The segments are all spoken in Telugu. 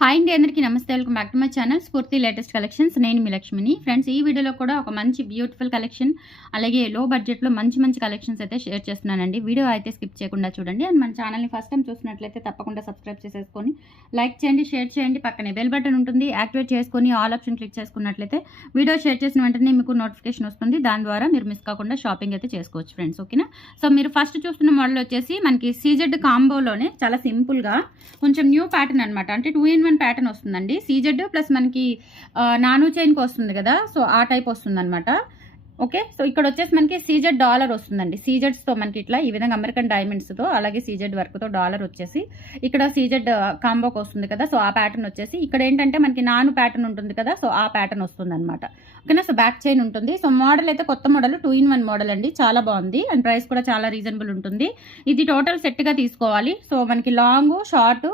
హాయ్ అండి, అందరికీ నమస్తే. Welcome back to my channel స్ఫూర్తి లేటెస్ట్ కలెక్షన్స్. నేను మీ లక్ష్మిని. ఫ్రెండ్స్, ఈ వీడియోలో కూడా ఒక మంచి బ్యూటిఫుల్ కలెక్షన్, అలాగే లో బడ్జెట్లో మంచి కలెక్షన్స్ అయితే షేర్ చేస్తున్నానండి. వీడియో అయితే స్కిప్ చేయకుండా చూడండి. అండ్ మన ఛానల్ని ఫస్ట్ టైం చూసినట్లయితే తప్పకుండా సబ్స్క్రైబ్ చేసేసుకొని లైక్ చేయండి, షేర్ చేయండి. పక్కనే బెల్ బటన్ ఉంటుంది, యాక్టివేట్ చేసుకొని ఆల్ ఆప్షన్ క్లిక్ చేసుకున్నట్లయితే వీడియో షేర్ చేసిన వెంటనే మీకు నోటిఫికేషన్ వస్తుంది. దాని ద్వారా మీరు మిస్ కాకుండా షాపింగ్ అయితే చేసుకోవచ్చు ఫ్రెండ్స్. ఓకేనా? సో మీరు ఫస్ట్ చూస్తున్న మోడల్ వచ్చేసి మనకి సీజెడ్ కాంబోలోనే చాలా సింపుల్గా కొంచెం న్యూ ప్యాటర్న్ అనమాట. అంటే 2-in-1 ప్యాటర్న్ వస్తుందండి. సీజెడ్ ప్లస్ మనకి నాను చైన్కి వస్తుంది కదా, సో ఆ టైప్ వస్తుంది అనమాట. ఓకే, సో ఇక్కడ వచ్చేసి మనకి సీజెడ్ డాలర్ వస్తుందండి. సీజెడ్స్తో మనకి ఇట్లా ఈ విధంగా అమెరికన్ డైమండ్స్తో, అలాగే సీజెడ్ వర్క్తో డాలర్ వచ్చేసి ఇక్కడ సీజెడ్ కాంబోకి వస్తుంది కదా, సో ఆ ప్యాటర్న్ వచ్చేసి ఇక్కడ ఏంటంటే మనకి నాను ప్యాటర్న్ ఉంటుంది కదా, సో ఆ ప్యాటర్న్ వస్తుంది అనమాట. ఓకేనా? సో బ్యాక్ చైన్ ఉంటుంది. సో మోడల్ అయితే కొత్త మోడల్, 2-in-1 మోడల్ అండి. చాలా బాగుంది అండ్ ప్రైస్ కూడా చాలా రీజనబుల్ ఉంటుంది. ఇది టోటల్ సెట్గా తీసుకోవాలి. సో మనకి long, short,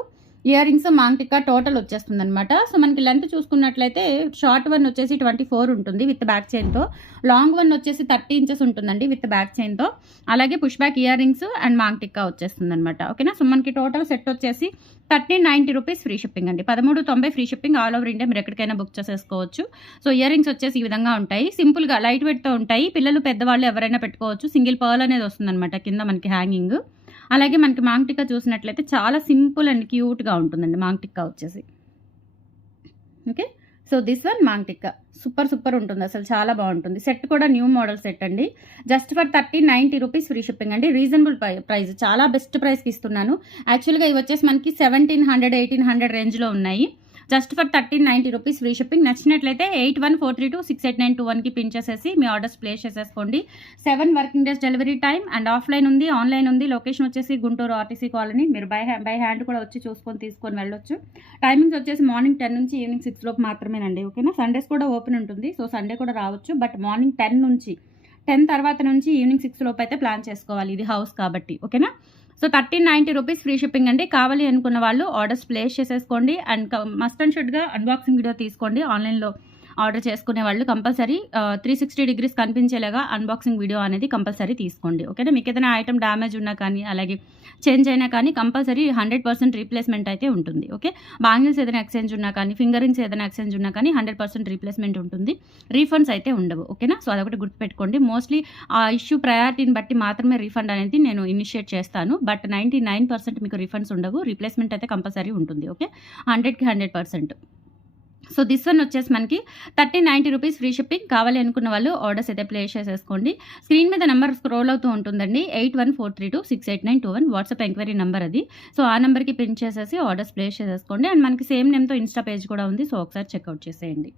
ear rings, maang tikka total వచ్చేస్తుంది అనమాట. సో మనకి లెంత్ చూసుకున్నట్లయితే షార్ట్ వన్ వచ్చేసి 24 ఉంటుంది విత్ బ్యాక్ చైన్తో, లాంగ్ వన్ వచ్చేసి 30 ఇంచెస్ ఉంటుందండి విత్ బ్యాక్ చైన్తో, అలాగే push back ear rings and maang tikka వచ్చేస్తుంది అనమాట. ఓకేనా? సో మనకి టోటల్ సెట్ వచ్చేసి 1390 రూపీస్ ఫ్రీ షిప్పింగ్ అండి. 1390 free shipping. All over India మీరు ఎక్కడికైనా బుక్ చేసేసుకోవచ్చు. సో ఇయర్ రింగ్స్ వచ్చేసి ఈ విధంగా ఉంటాయి, సింపుల్గా లైట్ వెయిట్తో ఉంటాయి. పిల్లలు పెద్దవాళ్ళు ఎవరైనా పెట్టుకోవచ్చు. సింగిల్ పర్ల్ అనేది వస్తుంది అనమాట కింద మనకి హ్యాంగింగ్. అలాగే మనకి మాంగ్టిక్కా చూసినట్లయితే చాలా సింపుల్ అండ్ క్యూట్గా ఉంటుందండి మాంగ్టిక్కా వచ్చేసి. Okay, so this one maang tikka super ఉంటుంది, అసలు చాలా బాగుంటుంది. సెట్ కూడా న్యూ మోడల్ సెట్ అండి. Just for 1390 rupees free shipping అండి. రీజనబుల్ ప్రైస్, చాలా బెస్ట్ ప్రైస్కి ఇస్తున్నాను. యాక్చువల్గా ఇవి వచ్చేసి మనకి 1700, 1800 రేంజ్లో ఉన్నాయి. Just for 1390 rupees free shipping. నచ్చినట్లయితే 8143268921కి పిన్ చేసేసి మీ ఆర్డర్స్ ప్లేస్ చేసేసుకోండి. 7 working days delivery time and offline ఉంది, ఆన్లైన్ ఉంది. లొకేషన్ వచ్చేసి గుంటూరు ఆర్టీసీ కాలనీ. మీరు బై హ్యాండ్ కూడా వచ్చి చూసుకొని తీసుకొని వెళ్ళొచ్చు. టైమింగ్స్ వచ్చేసి మార్నింగ్ 10 నుంచి ఈవినింగ్ 6 లోపు మాత్రమేనండి. ఓకేనా? సండేస్ కూడా ఓపెన్ ఉంటుంది, సో సండే కూడా రావచ్చు. బట్ మార్నింగ్ 10 తర్వాత నుంచి ఈవినింగ్ 6 లోపు అయితే ప్లాన్ చేసుకోవాలి, ఇది హౌస్ కాబట్టి. ఓకేనా? సో 1390 రూపీస్ ఫ్రీ షిప్పింగ్ అండి. కావాలి అనుకున్న వాళ్ళు ఆర్డర్స్ ప్లేస్ చేసేసుకోండి. అండ్ మస్ట్ అండ్ షుడ్గా అన్బాక్సింగ్ వీడియో తీసుకోండి. ఆన్లైన్లో ఆర్డర్ చేసుకునే వాళ్ళు కంపల్సరీ 360 డిగ్రీస్ కనిపించేలాగా అన్బాక్సింగ్ వీడియో అనేది కంపల్సరీ తీసుకోండి. ఓకేనా? మీకు ఏదైనా ఐటమ్ డ్యామేజ్ ఉన్నా కానీ, అలాగే చేంజ్ అయినా కానీ కంపల్సరీ 100% రీప్లేస్మెంట్ అయితే ఉంటుంది. ఓకే, బ్యాంగిల్స్ ఏదైనా ఎక్స్చేంజ్ ఉన్నా కానీ, ఫింగర్ రింగ్స్ ఏదైనా ఎక్స్చేంజ్ ఉన్నా కానీ 100% రీప్లేస్మెంట్ ఉంటుంది. రీఫండ్స్ అయితే ఉండవు. ఓకేనా? సో అదొకటి గుర్తుపెట్టుకోండి. మోస్ట్లీ ఆ ఇష్యూ ప్రయారిటీని బట్టి మాత్రమే రీఫండ్ అనేది నేను ఇనిషియేట్ చేస్తాను. బట్ 99% మీకు రీఫండ్స్ ఉండవు. రీప్లేస్మెంట్ అయితే కంపల్సరీ ఉంటుంది. ఓకే, 100కి 100%. సో దిస్ వన్ వచ్చేసి మనకి 1390 రూపీస్ ఫ్రీ షిప్పింగ్. కావాలి అనుకున్న వాళ్ళు ఆర్డర్స్ అయితే ప్లేస్ చేసేసుకోండి. స్క్రీన్ మీద నెంబర్ స్క్రోల్ అవుతూ ఉంటుందండి, 8143268921 వాట్సాప్ ఎంక్వైరీ నెంబర్ అది. సో ఆ నెంబర్కి పిన్ చేసేసి ఆర్డర్స్ ప్లేస్ చేసేసుకోండి. అండ్ మనకి సేమ్ నేమ్తో ఇన్స్టా పేజ్ కూడా ఉంది, సో ఒకసారి చెక్అవుట్ చేసేయండి.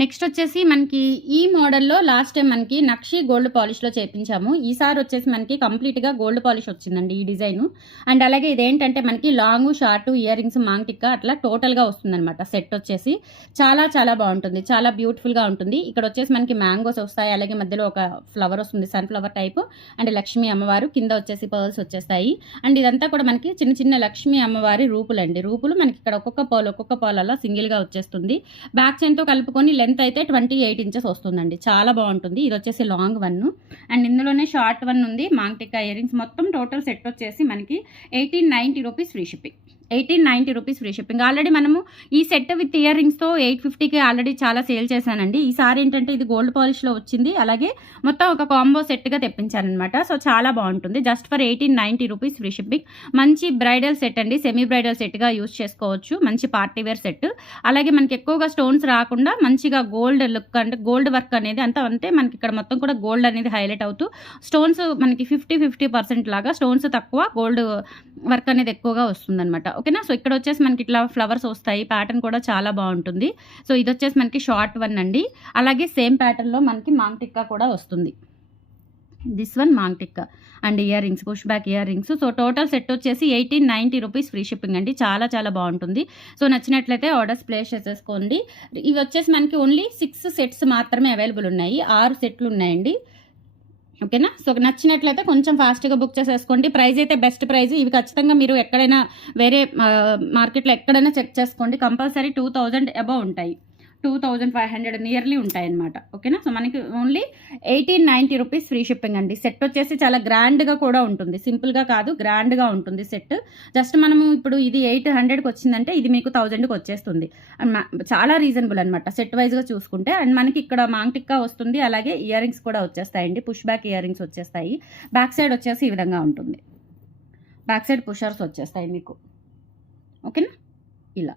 నెక్స్ట్ వచ్చేసి మనకి ఈ మోడల్లో లాస్ట్ టైం మనకి నక్షి గోల్డ్ పాలిష్లో చేయించాము. ఈసారి వచ్చేసి మనకి కంప్లీట్గా గోల్డ్ పాలిష్ వచ్చిందండి ఈ డిజైన్. అండ్ అలాగే ఇదేంటంటే మనకి long, short, ear rings, maang tikka అట్లా టోటల్గా వస్తుందన్నమాట. సెట్ వచ్చేసి చాలా బాగుంటుంది, చాలా బ్యూటిఫుల్గా ఉంటుంది. ఇక్కడ వచ్చేసి మనకి మ్యాంగోస్ వస్తాయి, అలాగే మధ్యలో ఒక ఫ్లవర్ వస్తుంది, సన్ఫ్లవర్ టైప్. అండ్ లక్ష్మీ అమ్మవారు కింద వచ్చేసి పర్ల్స్ వచ్చేస్తాయి. అండ్ ఇదంతా కూడా మనకి చిన్న లక్ష్మీ అమ్మవారి రూపులండి. రూపులు మనకి ఇక్కడ ఒక్కొక్క పర్ల్ అలా సింగిల్గా వచ్చేస్తుంది. బ్యాక్ చైన్తో కలుపుకొని లెంత్ అయితే 28 ఇంచెస్ వస్తుందండి. చాలా బాగుంటుంది. ఇది వచ్చేసి లాంగ్ వన్ అండ్ ఇందులోనే షార్ట్ వన్ ఉంది. మాంగ్టిక్కా ఇయర్ రింగ్స్ మొత్తం టోటల్ సెట్ వచ్చేసి మనకి 1890 rupees free shipping. 1890 rupees free shipping. Already మనము ఈ సెట్ విత్ ఇయర్ రింగ్స్తో 850కి ఆల్రెడీ చాలా సేల్ చేశానండి. ఈసారి ఏంటంటే ఇది గోల్డ్ పాలిష్లో వచ్చింది, అలాగే మొత్తం ఒక కాంబో సెట్గా తెప్పించానమాట. సో చాలా బాగుంటుంది. Just for 1890 rupees free shipping. మంచి బ్రైడల్ సెట్ అండి, సెమీ బ్రైడల్ సెట్గా యూజ్ చేసుకోవచ్చు. మంచి పార్టీ వేర్ సెట్. అలాగే మనకి ఎక్కువగా స్టోన్స్ రాకుండా మంచిగా గోల్డ్ లుక్, అంటే గోల్డ్ వర్క్ అనేది అంతే మనకి ఇక్కడ మొత్తం కూడా గోల్డ్ అనేది హైలైట్ అవుతూ, స్టోన్స్ మనకి 50% లాగా స్టోన్స్ తక్కువ, గోల్డ్ వర్క్ అనేది ఎక్కువగా వస్తుందన్నమాట. ఓకేనా? సో ఇక్కడ వచ్చేసి మనకి ఇట్లా ఫ్లవర్స్ వస్తాయి. ప్యాటర్న్ కూడా చాలా బాగుంటుంది. సో ఇది వచ్చేసి మనకి షార్ట్ వన్ అండి. అలాగే సేమ్ ప్యాటర్న్లో మనకి మాంగ్టిక్కా కూడా వస్తుంది. This one maang tikka and ear rings, push back ear rings. So total set వచ్చేసి 1890 రూపీస్ ఫ్రీ షిప్పింగ్ అండి. చాలా బాగుంటుంది. సో నచ్చినట్లయితే ఆర్డర్స్ ప్లేస్ చేసేసుకోండి. ఇవి వచ్చేసి మనకి ఓన్లీ 6 సెట్స్ మాత్రమే అవైలబుల్ ఉన్నాయి. 6 సెట్లు ఉన్నాయండి. ఓకేనా? సో నచ్చినట్లయితే కొంచెం ఫాస్ట్గా బుక్ చేసేసుకోండి. ప్రైస్ అయితే బెస్ట్ ప్రైస్. ఇవి ఖచ్చితంగా మీరు ఎక్కడైనా వేరే మార్కెట్లో ఎక్కడైనా చెక్ చేసుకోండి, కంపల్సరీ 2000 అబవ్ ఉంటాయి. 2500 నియర్లీ ఉంటాయన్నమాట. ఓకేనా. సో మనకి ఓన్లీ 1890 రూపీస్ ఫ్రీ షిప్పింగ్ అండి. సెట్ వచ్చేసి చాలా గ్రాండ్గా కూడా ఉంటుంది, సింపుల్గా కాదు గ్రాండ్గా ఉంటుంది సెట్. జస్ట్ మనము ఇప్పుడు ఇది 800కి వచ్చిందంటే ఇది మీకు 1000కి వచ్చేస్తుంది. చాలా రీజనబుల్ అనమాట సెట్ వైజ్గా చూసుకుంటే. అండ్ మనకి ఇక్కడ మాంగ్ టిక్కా వస్తుంది, అలాగే ఇయర్ రింగ్స్ కూడా వచ్చేస్తాయండి, పుష్ బ్యాక్ ఇయర్ రింగ్స్ వచ్చేస్తాయి. బ్యాక్ సైడ్ వచ్చేసి ఈ విధంగా ఉంటుంది, బ్యాక్ సైడ్ పుషర్స్ వచ్చేస్తాయి మీకు. ఓకేనా. ఇలా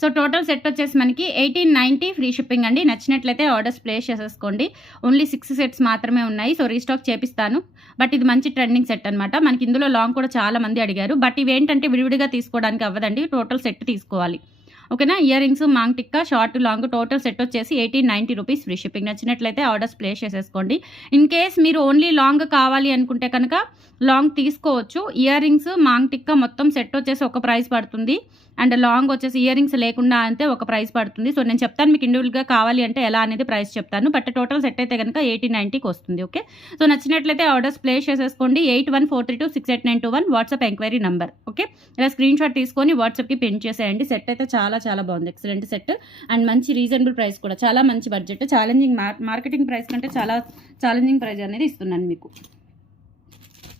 సో టోటల్ సెట్ వచ్చేసి మనకి 1890 ఫ్రీ షిప్పింగ్ అండి. నచ్చినట్లయితే ఆర్డర్స్ ప్లేస్ చేసేసుకోండి. ఓన్లీ 6 సెట్స్ మాత్రమే ఉన్నాయి. సో రీస్టాక్ చేపిస్తాను. బట్ ఇది మంచి ట్రెండింగ్ సెట్ అనమాట. మనకి ఇందులో లాంగ్ కూడా చాలా మంది అడిగారు. బట్ ఇవేంటంటే విడివిడిగా తీసుకోవడానికి అవ్వదండి, టోటల్ సెట్ తీసుకోవాలి. ఓకేనా. Earrings, maang tikka, short, long total set వచ్చేసి 1890 రూపీస్ ఫ్రీ షిప్పింగ్. నచ్చినట్లయితే ఆర్డర్స్ ప్లేస్ చేసేసుకోండి. ఇన్ కేస్ మీరు ఓన్లీ లాంగ్ కావాలి అనుకుంటే కనుక లాంగ్ తీసుకోవచ్చు. ఇయర్ రింగ్స్, మాంగ్ టిక్కా మొత్తం సెట్ వచ్చేసి ఒక ప్రైస్ పడుతుంది. అండ్ లాంగ్ వచ్చేసి ఇయర్ రింగ్స్ లేకుండా అంటే ఒక ప్రైస్ పడుతుంది. సో నేను చెప్తాను మీకు ఇండివిజువల్గా కావాలి అంటే ఎలా అనేది ప్రైస్ చెప్తాను. బట్ టోటల్ సెట్ అయితే కనుక 1890కి వస్తుంది. ఓకే. సో నచ్చినట్లయితే ఆర్డర్స్ ప్లేస్ చేసేసుకోండి. 8143268921 వాట్సాప్ ఎంక్వైరీ నెంబర్. ఓకే. ఇలా స్క్రీన్ షాట్ తీసుకొని వాట్సాప్కి పిన్ చేసేయండి. సెట్ అయితే చాలా చాలా బాగుంది, ఎక్సలెంట్ సెట్. అండ్ మంచి రీజనబుల్ ప్రైస్ కూడా, చాలా మంచి బడ్జెట్. ఛాలెంజింగ్ మార్కెటింగ్ ప్రైస్ కంటే చాలా ఛాలెంజింగ్ ప్రైస్ అనేది ఇస్తున్నాను మీకు.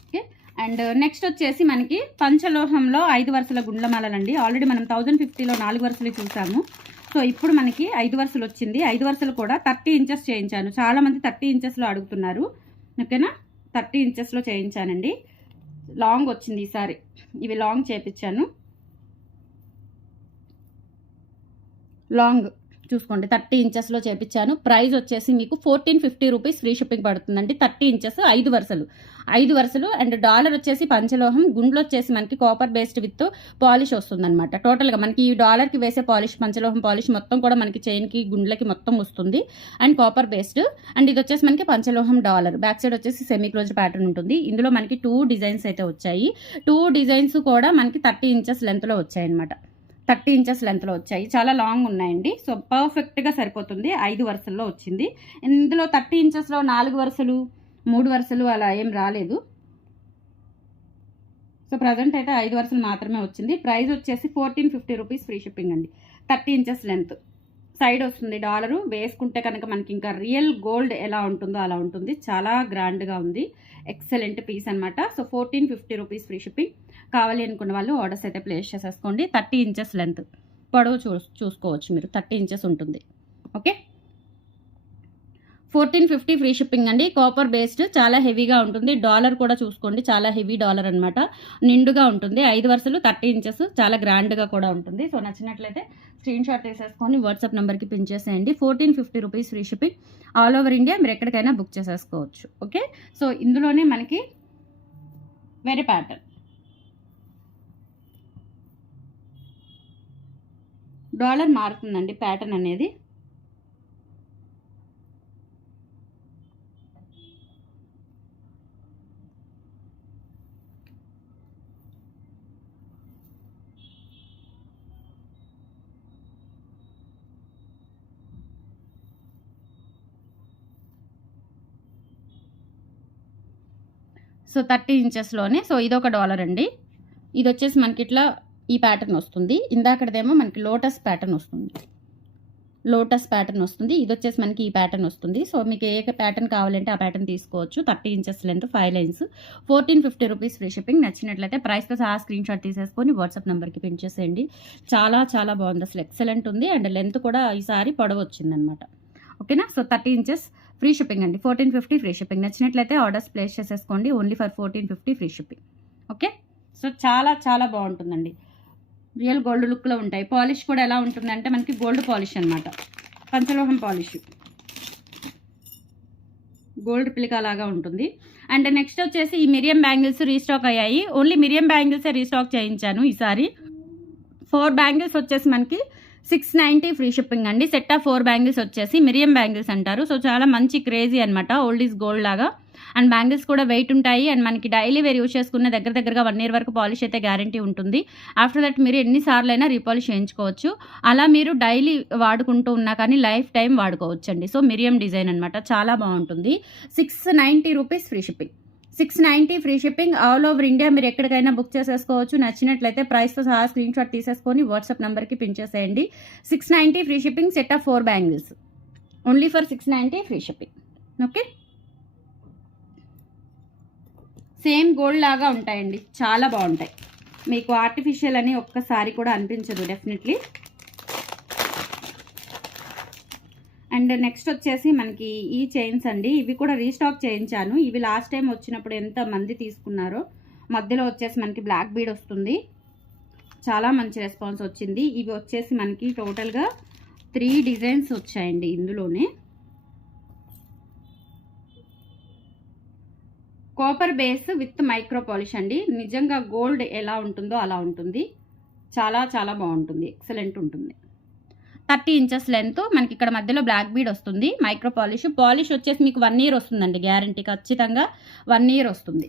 ఓకే. అండ్ నెక్స్ట్ వచ్చేసి మనకి పంచలోహంలో 5 వరుసల గుండ్లమాలండి. ఆల్రెడీ మనం 1050లో 4 వరుసలు చూసాము. సో ఇప్పుడు మనకి 5 వరుసలు వచ్చింది. 5 వరుసలు కూడా 30 ఇంచెస్ చేయించాను. చాలామంది 30 ఇంచెస్లో అడుగుతున్నారు. ఓకేనా. 30 ఇంచెస్లో చేయించానండి. లాంగ్ వచ్చింది ఈసారి, ఇవి లాంగ్ చేయించాను. లాంగ్ చూసుకోండి, 30 ఇంచెస్లో చేయించాను. ప్రైస్ వచ్చేసి మీకు 1450 రూపీస్ ఫ్రీ షిప్పింగ్ పడుతుందండి. 30 ఇంచెస్ 5 వరుసలు. అండ్ డాలర్ వచ్చేసి పంచలోహం, గుండ్లు వచ్చేసి మనకి కాపర్ బేస్డ్ విత్ పాలిష్ వస్తుందన్నమాట. టోటల్గా మనకి ఈ డాలర్కి వేసే పాలిష్, పంచలోహం పాలిష్ మొత్తం కూడా మనకి చైన్కి, గుండ్లకి మొత్తం వస్తుంది. And copper based. అండ్ ఇది వచ్చేసి మనకి పంచలోహం డాలర్. బ్యాక్ సైడ్ వచ్చేసి సెమీ క్లోజ్డ్ ప్యాటర్న్ ఉంటుంది. ఇందులో మనకి 2 డిజైన్స్ అయితే వచ్చాయి. 2 డిజైన్స్ కూడా మనకి 30 ఇంచెస్ లెంత్లో వచ్చాయి అనమాట. 30 ఇంచెస్ లెంత్లో వచ్చాయి. చాలా లాంగ్ ఉన్నాయండి. సో పర్ఫెక్ట్గా సరిపోతుంది. 5 వరుసల్లో వచ్చింది. ఇందులో 30 ఇంచెస్లో 4 వరుసలు, 3 వరుసలు అలా ఏం రాలేదు. సో ప్రజెంట్ అయితే 5 వరుసలు మాత్రమే వచ్చింది. ప్రైస్ వచ్చేసి 1450 రూపీస్ ఫ్రీ షిప్పింగ్ అండి. 30 ఇంచెస్ లెంత్, సైడ్ వస్తుంది డాలరు. వేసుకుంటే కనుక మనకి ఇంకా రియల్ గోల్డ్ ఎలా ఉంటుందో అలా ఉంటుంది. చాలా గ్రాండ్గా ఉంది, ఎక్సలెంట్ పీస్ అనమాట. So 1450 rupees free shipping. కావాలి అనుకున్న వాళ్ళు ఆర్డర్స్ అయితే ప్లేస్ చేసేసుకోండి. 30 ఇంచెస్ లెంత్, పొడవు చూసుకోవచ్చు మీరు, 30 ఇంచెస్ ఉంటుంది. ఓకే. 1450 ఫ్రీ షిప్పింగ్ అండి. కాపర్ బేస్డ్, చాలా హెవీగా ఉంటుంది. డాలర్ కూడా చూసుకోండి, చాలా హెవీ డాలర్ అనమాట. నిండుగా ఉంటుంది. 5 వరుసలు, 30 ఇంచెస్, చాలా గ్రాండ్గా కూడా ఉంటుంది. సో నచ్చినట్లయితే స్క్రీన్ షాట్ తీసేసుకొని వాట్సాప్ నెంబర్కి పిన్ చేసేయండి. 1450 rupees free shipping. All over India మీరు ఎక్కడికైనా బుక్ చేసేసుకోవచ్చు. ఓకే. సో ఇందులోనే మనకి వేరే ప్యాటర్న్, డాలర్ మారుతుందండి ప్యాటర్న్ అనేది. సో 30 ఇంచెస్లోనే. సో ఇదొక డాలర్ అండి. ఇది వచ్చేసి మనకి ఇట్లా ఈ ప్యాటర్న్ వస్తుంది. ఇందాకదేమో మనకి లోటస్ ప్యాటర్న్ వస్తుంది. ఇది వచ్చేసి మనకి ఈ ప్యాటర్న్ వస్తుంది. సో మీకు ఏ ప్యాటర్న్ కావాలంటే ఆ ప్యాటర్న్ తీసుకోవచ్చు. 30 inches length, 5 lines, 1450 rupees free shipping. నచ్చినట్లయితే ప్రైస్తో సహా స్క్రీన్ షాట్ తీసేసుకొని వాట్సాప్ నెంబర్కి పిన్ చేసేయండి. చాలా చాలా బాగుంది, అసలు ఎక్సలెంట్ ఉంది. అండ్ లెంత్ కూడా ఈసారి పొడవు వచ్చిందనమాట. ఓకేనా. సో 30 ఇంచెస్ ఫ్రీ షిప్పింగ్ అండి. 1450 ఫ్రీ షిప్పింగ్. నచ్చినట్లయితే ఆర్డర్స్ ప్లేస్ చేసేసుకోండి. Only for 1450 free shipping. Okay. So చాలా చాలా బాగుంటుందండి. రియల్ గోల్డ్ లుక్లో ఉంటాయి. పాలిష్ కూడా ఎలా ఉంటుందంటే మనకి గోల్డ్ పాలిష్ అనమాట, పంచలోహం పాలిష్, గోల్డ్ పిలికా లాగా ఉంటుంది. అండ్ నెక్స్ట్ వచ్చేసి ఈ మిరియం బ్యాంగిల్స్ రీస్టాక్ అయ్యాయి. ఓన్లీ మిరియం బ్యాంగిల్సే రీస్టాక్ చేయించాను ఈసారి. 4 బ్యాంగిల్స్ వచ్చేసి మనకి 690 ఫ్రీ షిప్పింగ్ అండి. సెట్ ఆఫ్ 4 బ్యాంగిల్స్ వచ్చేసి మిరియం బ్యాంగిల్స్ అంటారు. సో చాలా మంచి క్రేజీ అనమాట, ఓల్డ్ ఈజ్ గోల్డ్ లాగా. అండ్ బ్యాంగిల్స్ కూడా వెయిట్ ఉంటాయి. అండ్ మనకి డైలీ వేర్ యూజ్ చేసుకున్న దగ్గరగా 1 ఇయర్ వరకు పాలిష్ అయితే గ్యారంటీ ఉంటుంది. ఆఫ్టర్ దట్ మీరు ఎన్నిసార్లు అయినా రీపాలిష్ చేయించుకోవచ్చు. అలా మీరు డైలీ వాడుకుంటూ ఉన్నా కానీ లైఫ్ టైం వాడుకోవచ్చు అండి. సో మిరియం డిజైన్ అనమాట, చాలా బాగుంటుంది. 690 rupees free shipping. 690 free shipping, all over India మీరు ఎక్కడికైనా బుక్ చేసేసుకోవచ్చు. నచ్చినట్లయితే ప్రైస్తో సహా స్క్రీన్ షాట్ తీసేసుకొని వాట్సాప్ నెంబర్కి పిన్ చేసేయండి. 690 free shipping, set of 4 bangles, only for 690 free shipping. Okay, same gold లాగా ఉంటాయండి, చాలా బాగుంటాయి. మీకు ఆర్టిఫిషియల్ అని ఒక్కసారి కూడా అనిపించదు డెఫినెట్లీ. అండ్ నెక్స్ట్ వచ్చేసి మనకి ఈ చైన్స్ అండి. ఇవి కూడా రీస్టాక్ చేయించాను. ఇవి లాస్ట్ టైం వచ్చినప్పుడు ఎంత మంది తీసుకున్నారో. మధ్యలో వచ్చేసి మనకి బ్లాక్ బీడ్ వస్తుంది, చాలా మంచి రెస్పాన్స్ వచ్చింది. ఇవి వచ్చేసి మనకి టోటల్గా 3 డిజైన్స్ వచ్చాయండి ఇందులోనే. Copper base with micro polish అండి. నిజంగా గోల్డ్ ఎలా ఉంటుందో అలా ఉంటుంది, చాలా చాలా బాగుంటుంది, ఎక్సలెంట్ ఉంటుంది. 30 ఇంచెస్ లెంత్, మనకి ఇక్కడ మధ్యలో బ్లాక్ బీడ్ వస్తుంది, మైక్రో పాలిష్. పాలిష్ వచ్చేసి మీకు 1 ఇయర్ వస్తుందండి, గ్యారంటీ, ఖచ్చితంగా 1 ఇయర్ వస్తుంది.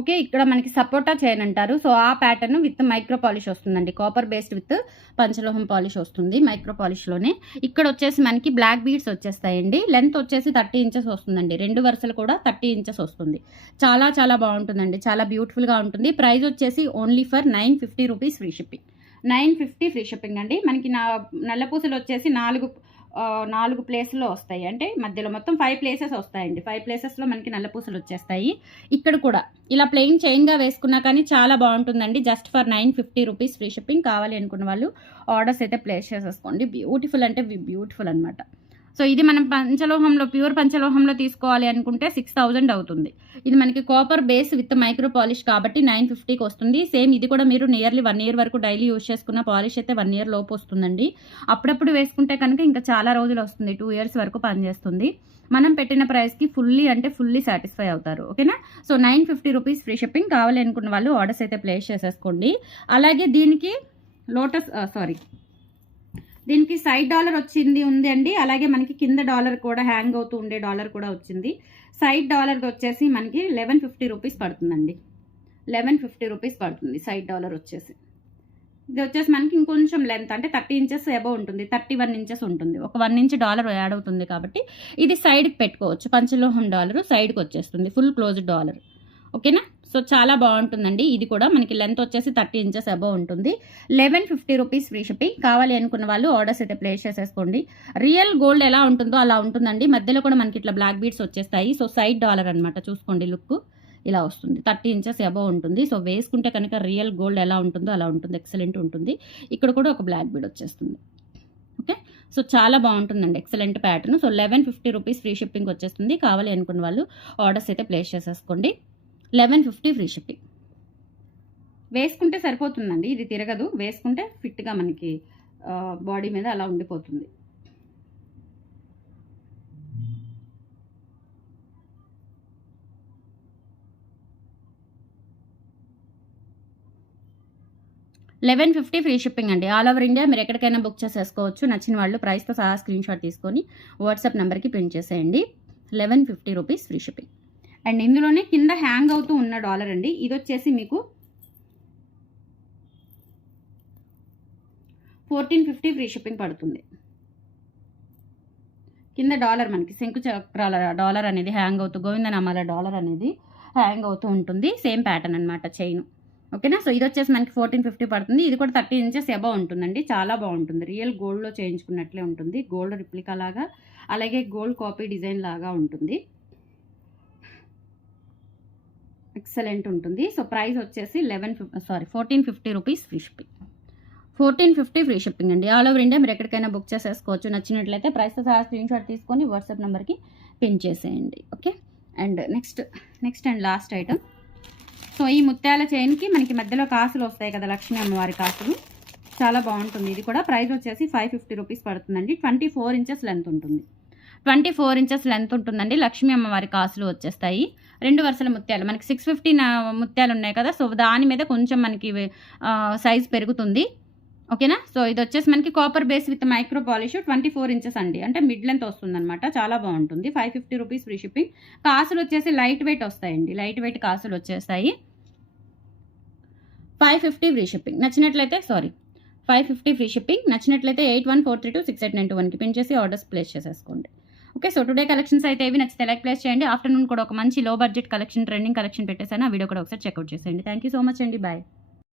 ఓకే, ఇక్కడ మనకి సపోటా చైన్ అంటారు. సో ఆ ప్యాటర్న్ విత్ మైక్రో పాలిష్ వస్తుందండి, కాపర్ బేస్డ్ విత్ పంచలోహం పాలిష్ వస్తుంది మైక్రో పాలిష్లోనే. ఇక్కడ వచ్చేసి మనకి బ్లాక్ బీడ్స్ వచ్చేస్తాయండి. లెంత్ వచ్చేసి 30 ఇంచెస్ వస్తుందండి, 2 వరుసలు కూడా 30 ఇంచెస్ వస్తుంది. చాలా చాలా బాగుంటుందండి, చాలా బ్యూటిఫుల్గా ఉంటుంది. ప్రైస్ వచ్చేసి only for 950 rupees free shipping. 950 free shipping అండి. మనకి నల్లపూసలు వచ్చేసి 4 ప్లేస్లో వస్తాయి, అంటే మధ్యలో మొత్తం 5 ప్లేసెస్ వస్తాయండి. 5 ప్లేసెస్లో మనకి నల్లపూసలు వచ్చేస్తాయి. ఇక్కడ కూడా ఇలా ప్లెయిన్ చైన్గా వేసుకున్నా కానీ చాలా బాగుంటుందండి. Just for 950 rupees free shipping. కావాలి అనుకున్న వాళ్ళు ఆర్డర్స్ అయితే ప్లేస్ చేసేసుకోండి. బ్యూటిఫుల్ అంటే బ్యూటిఫుల్ అనమాట. సో ఇది మనం పంచలోహంలో, ప్యూర్ పంచలోహంలో తీసుకోవాలి అనుకుంటే 6000 అవుతుంది. ఇది మనకి copper base with micro polish కాబట్టి 950కి వస్తుంది. సేమ్ ఇది కూడా మీరు నియర్లీ 1 ఇయర్ వరకు డైలీ యూజ్ చేసుకున్న పాలిష్ అయితే 1 ఇయర్ లోపు వస్తుందండి. అప్పుడప్పుడు వేసుకుంటే కనుక ఇంకా చాలా రోజులు వస్తుంది, 2 ఇయర్స్ వరకు పనిచేస్తుంది. మనం పెట్టిన ప్రైస్కి ఫుల్లీ సాటిస్ఫై అవుతారు. ఓకేనా? So 950 rupees free shipping. కావాలి అనుకున్న వాళ్ళు ఆర్డర్స్ అయితే ప్లేస్ చేసేసుకోండి. అలాగే దీనికి దీనికి సైడ్ డాలర్ ఉంది అండి. అలాగే మనకి కింద డాలర్ కూడా, హ్యాంగ్ అవుతూ ఉండే డాలర్ కూడా వచ్చింది. సైడ్ డాలర్ వచ్చేసి మనకి 1150 రూపీస్ పడుతుందండి. 1150 రూపీస్ పడుతుంది సైడ్ డాలర్ వచ్చేసి. ఇది వచ్చేసి మనకి ఇంకొంచెం లెంత్, అంటే 30 ఇంచెస్ అబవ్ ఉంటుంది, 31 ఇంచెస్ ఉంటుంది. ఒక 1 ఇంచ్ డాలర్ యాడ్ అవుతుంది కాబట్టి ఇది సైడ్కి పెట్టుకోవచ్చు. పంచలోహం డాలర్ సైడ్కి వచ్చేస్తుంది, ఫుల్ క్లోజ్డ్ డాలర్. ఓకేనా? సో చాలా బాగుంటుందండి. ఇది కూడా మనకి లెంత్ వచ్చేసి 30 ఇంచెస్ అబవ్ ఉంటుంది. 1150 రూపీస్ ఫ్రీ షిప్పింగ్. కావాలి అనుకున్న వాళ్ళు ఆర్డర్స్ అయితే ప్లేస్ చేసేసుకోండి. రియల్ గోల్డ్ ఎలా ఉంటుందో అలా ఉంటుందండి. మధ్యలో కూడా మనకి ఇట్లా బ్లాక్ బీడ్స్ వచ్చేస్తాయి. సో సైడ్ డాలర్ అనమాట, చూసుకోండి లుక్ ఇలా వస్తుంది, 30 ఇంచెస్ అబవ్ ఉంటుంది. సో వేసుకుంటే కనుక రియల్ గోల్డ్ ఎలా ఉంటుందో అలా ఉంటుంది, ఎక్సలెంట్ ఉంటుంది. ఇక్కడ కూడా ఒక బ్లాక్ బీడ్ వచ్చేస్తుంది. ఓకే, సో చాలా బాగుంటుందండి, excellent pattern. So 1150 rupees free shipping వచ్చేస్తుంది. కావాలి అనుకున్న వాళ్ళు ఆర్డర్స్ అయితే ప్లేస్ చేసేసుకోండి. 1150 ఫ్రీ షిప్పింగ్. వేసుకుంటే సరిపోతుందండి, ఇది తిరగదు. వేసుకుంటే ఫిట్గా మనకి బాడీ మీద అలా ఉండిపోతుంది. $1150 ఫ్రీ షిప్పింగ్ అండి. ఆల్ ఓవర్ ఇండియా మీరు ఎక్కడికైనా బుక్ చేసేసుకోవచ్చు. నచ్చిన వాళ్ళు ప్రైస్తో సహా స్క్రీన్ షాట్ తీసుకొని వాట్సాప్ నెంబర్కి ప్రింట్ చేసేయండి. 1150 రూపీస్ ఫ్రీ షిప్పింగ్. అండ్ ఇందులోనే కింద హ్యాంగ్ అవుతూ ఉన్న డాలర్ అండి. ఇది వచ్చేసి మీకు 1450 ఫ్రీ షిప్పింగ్ పడుతుంది. కింద డాలర్ మనకి శంకు చక్రాల డాలర్ అనేది హ్యాంగ్ అవుతూ, గోవిందనామాల డాలర్ అనేది హ్యాంగ్ అవుతూ ఉంటుంది. సేమ్ ప్యాటర్న్ అనమాట చైన్. ఓకేనా? సో ఇది వచ్చేసి మనకి 1450 పడుతుంది. ఇది కూడా 30 ఇంచెస్ అబవ్ ఉంటుందండి. చాలా బాగుంటుంది, రియల్ గోల్డ్లో చేయించుకున్నట్లే ఉంటుంది. గోల్డ్ రిప్లికా లాగా, అలాగే గోల్డ్ కాపీ డిజైన్ లాగా ఉంటుంది. ఎక్సలెంట్ ఉంటుంది. సో ప్రైస్ వచ్చేసి 1450 rupees free shipping. 1450 free shipping అండి. ఆల్ ఓవర్ ఇండియా మీరు ఎక్కడికైనా బుక్ చేసేసుకోవచ్చు. నచ్చినట్లయితే ప్రైస్తో సహా స్క్రీన్ షాట్ తీసుకొని వాట్సాప్ నెంబర్కి పిన్ చేసేయండి. Okay, and next and last item. So ఈ ముత్యాల చైన్కి మనకి మధ్యలో కాసులు వస్తాయి కదా, లక్ష్మీ అమ్మవారి కాసులు, చాలా బాగుంటుంది. ఇది కూడా ప్రైస్ వచ్చేసి 550 రూపీస్ పడుతుందండి. 24 ఇంచెస్ లెంత్ ఉంటుంది. 24 ఇంచెస్ లెంత్ ఉంటుందండి. లక్ష్మీ అమ్మవారి కాసులు వచ్చేస్తాయి. 2 వరుసల ముత్యాలు, మనకి 650 ముత్యాలు ఉన్నాయి కదా, సో దాని మీద కొంచెం మనకి సైజ్ పెరుగుతుంది. ఓకేనా? సో ఇది వచ్చేసి మనకి copper base with micro polish, 24 inches అండి, అంటే మిడ్ లెంత్ వస్తుంది అనమాట. చాలా బాగుంటుంది. 550 రూపీస్ ఫ్రీ షిప్పింగ్. కాసులు వచ్చేసి లైట్ వెయిట్ వస్తాయండి, లైట్ వెయిట్ కాసులు వచ్చేస్తాయి. 550 ఫ్రీ షిప్పింగ్. నచ్చినట్లయితే 550 ఫ్రీ షిప్పింగ్. నచ్చినట్లయితే 8143268921కి పిన్ చేసి ఆర్డర్స్ ప్లేస్ చేసేసుకోండి. ఓకే. సో టుడే కలెక్షన్స్ అయితే ఇవి. నచ్చితే లైక్ ప్లేస్ చేయండి. ఆఫ్టర్‌నూన్ కూడా ఒక మంచి లో బడ్జెట్ కలెక్షన్, ట్రెండింగ్ కలెక్షన్ పెట్టేసాను. ఆ వీడియో కూడా ఒకసారి చెక్‌ఔట్ చేసేయండి. థ్యాంక్ యూ సో మచ్ అండి. బాయ్.